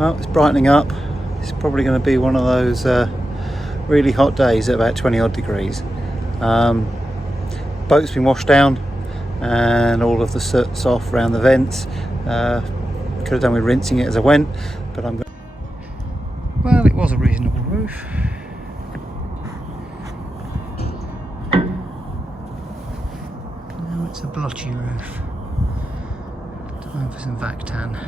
Well, it's brightening up. It's probably going to be one of those really hot days at about 20 odd degrees. Boat's been washed down and all of the soot's off around the vents. Could have done with rinsing it as I went, but I'm going. Well, it was a reasonable roof. Now it's a blotchy roof. Time for some Vactan.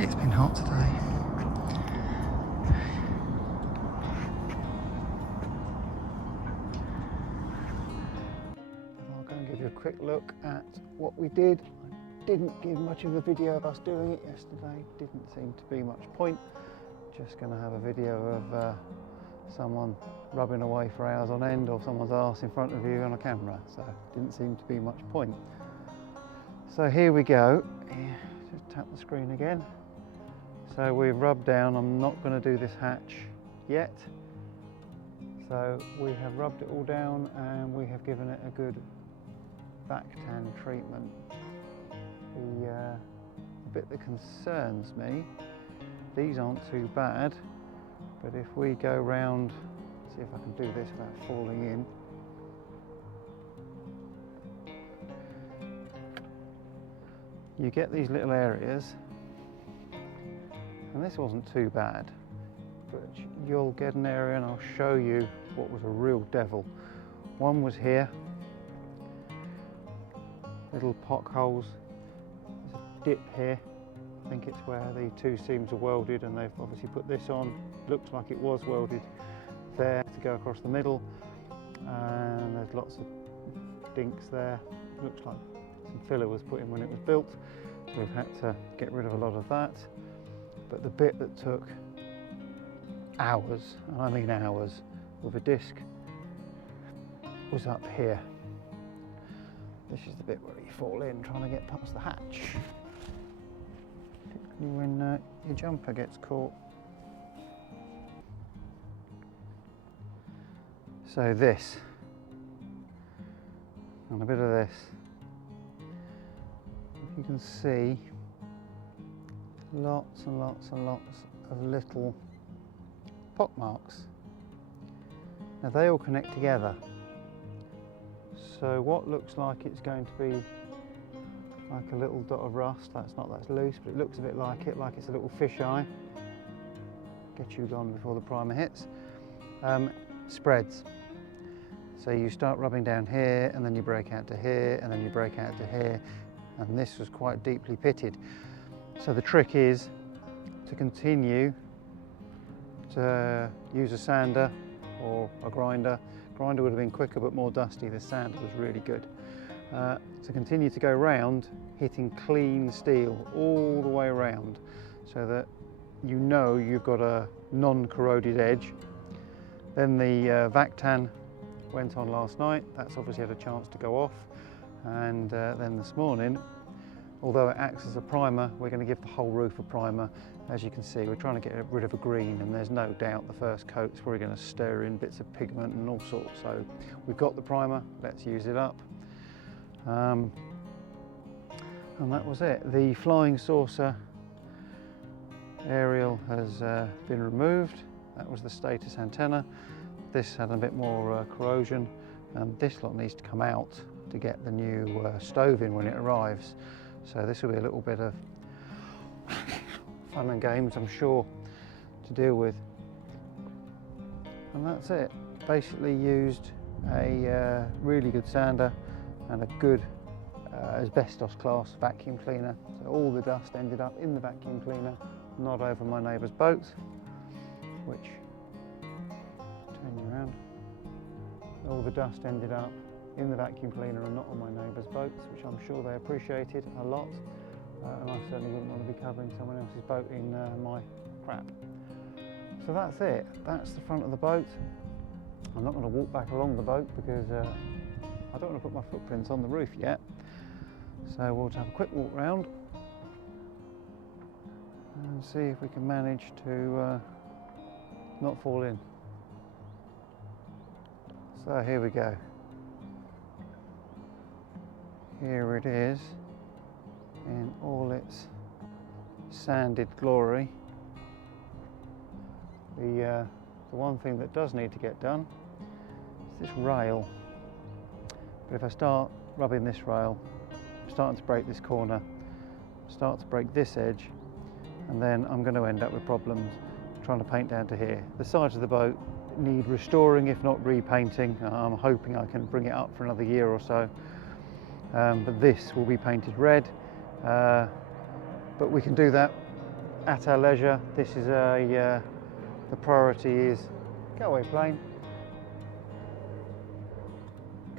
It's been hot today. I'll go and give you a quick look at what we did. I didn't give much of a video of us doing it yesterday. Didn't seem to be much point. Just going to have a video of someone rubbing away for hours on end, or someone's arse in front of you on a camera. So didn't seem to be much point. So here we go. Just tap the screen again. So we've rubbed down. I'm not going to do this hatch yet. So we have rubbed it all down and we have given it a good Vactan treatment. The bit that concerns me, these aren't too bad, but if we go round, see if I can do this without falling in. You get these little areas, and this wasn't too bad, but you'll get an area, and I'll show you what was a real devil. One was here, little pock holes. There's a dip here. I think it's where the two seams are welded, and they've obviously put this on. Looks like it was welded there to go across the middle, and there's lots of dinks there. Looks like some filler was put in when it was built. We've had to get rid of a lot of that. But the bit that took hours, and I mean hours, with a disc was up here. This is the bit where you fall in trying to get past the hatch. Particularly when your jumper gets caught. So this, and a bit of this. You can see lots and lots and lots of little pock marks. Now they all connect together. So what looks like it's going to be like a little dot of rust, that's loose, but it looks a bit like it's a little fisheye. Get you gone before the primer hits. Spreads. So you start rubbing down here, and then you break out to here, and then you break out to here, and this was quite deeply pitted. So the trick is to continue to use a sander or a grinder. Grinder would have been quicker but more dusty. The sander was really good. To continue to go round, hitting clean steel all the way around, so that you know you've got a non-corroded edge. Then the Vactan went on last night. That's obviously had a chance to go off. And then this morning, although it acts as a primer, we're going to give the whole roof a primer. As you can see, we're trying to get rid of a green, and there's no doubt the first coat's probably going to stir in bits of pigment and all sorts. So we've got the primer, let's use it up. And that was it. The flying saucer aerial has been removed. That was the status antenna. This had a bit more corrosion, and this lot needs to come out to get the new stove in when it arrives. So this will be a little bit of fun and games, I'm sure, to deal with. And that's it. Basically used a really good sander and a good asbestos class vacuum cleaner. So all the dust ended up in the vacuum cleaner, not over my neighbour's boat, which, turn you around, all the dust ended up in the vacuum cleaner and not on my neighbour's boats, which I'm sure they appreciated a lot. And I certainly wouldn't want to be covering someone else's boat in my crap. So that's it. That's the front of the boat. I'm not going to walk back along the boat because I don't want to put my footprints on the roof yet. So we'll have a quick walk round and see if we can manage to not fall in. So here we go. Here it is in all its sanded glory. The one thing that does need to get done is this rail. But if I start rubbing this rail, I'm starting to break this corner, start to break this edge, and then I'm going to end up with problems trying to paint down to here. The sides of the boat need restoring, if not repainting. I'm hoping I can bring it up for another year or so. But this will be painted red. But we can do that at our leisure. This is the priority is, go away plane.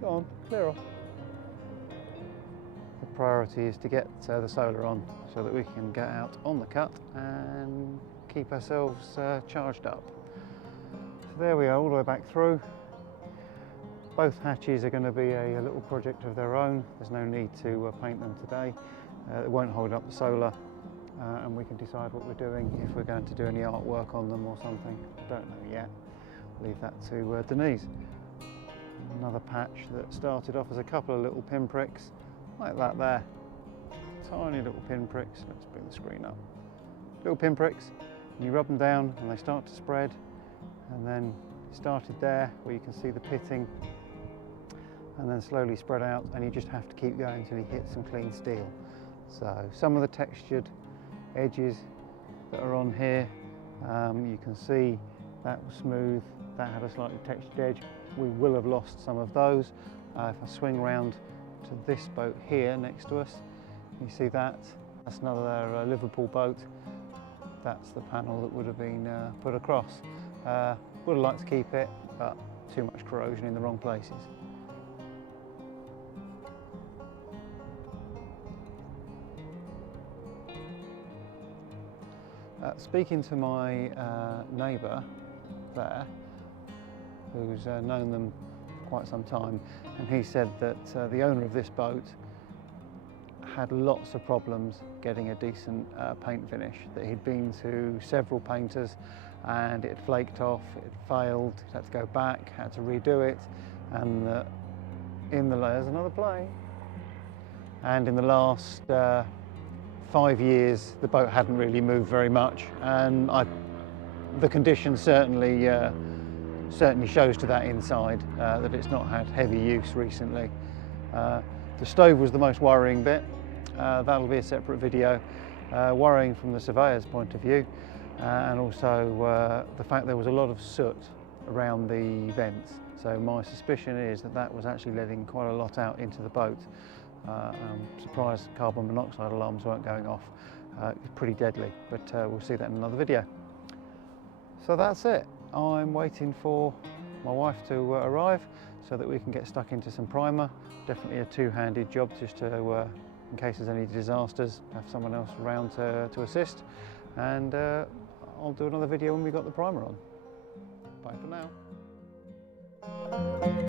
Go on, clear off. The priority is to get the solar on so that we can get out on the cut and keep ourselves charged up. So there we are, all the way back through. Both hatches are going to be a little project of their own. There's no need to paint them today. It won't hold up the solar, and we can decide what we're doing, if we're going to do any artwork on them or something. Don't know yet. Leave that to Denise. Another patch that started off as a couple of little pinpricks, like that there. Tiny little pinpricks. Let's bring the screen up. Little pinpricks, and you rub them down and they start to spread, and then it started there where you can see the pitting, and then slowly spread out, and you just have to keep going until you hit some clean steel. So some of the textured edges that are on here, you can see that was smooth, that had a slightly textured edge. We will have lost some of those. If I swing round to this boat here next to us, you see that, that's another Liverpool boat. That's the panel that would have been put across. Would have liked to keep it, but too much corrosion in the wrong places. Speaking to my neighbour there, who's known them for quite some time, and he said that the owner of this boat had lots of problems getting a decent paint finish, that he'd been to several painters and it flaked off, it failed, he had to go back, had to redo it, and there's another plane, and in the last 5 years the boat hadn't really moved very much, and the condition certainly shows to that inside, that it's not had heavy use recently. The stove was the most worrying bit. That'll be a separate video. Worrying from the surveyor's point of view, and also the fact there was a lot of soot around the vents. So my suspicion is that that was actually letting quite a lot out into the boat. I'm surprised carbon monoxide alarms weren't going off. It's pretty deadly, but we'll see that in another video. So that's it. I'm waiting for my wife to arrive so that we can get stuck into some primer. Definitely a two-handed job, just to, in case there's any disasters, have someone else around to assist. And I'll do another video when we've got the primer on. Bye for now.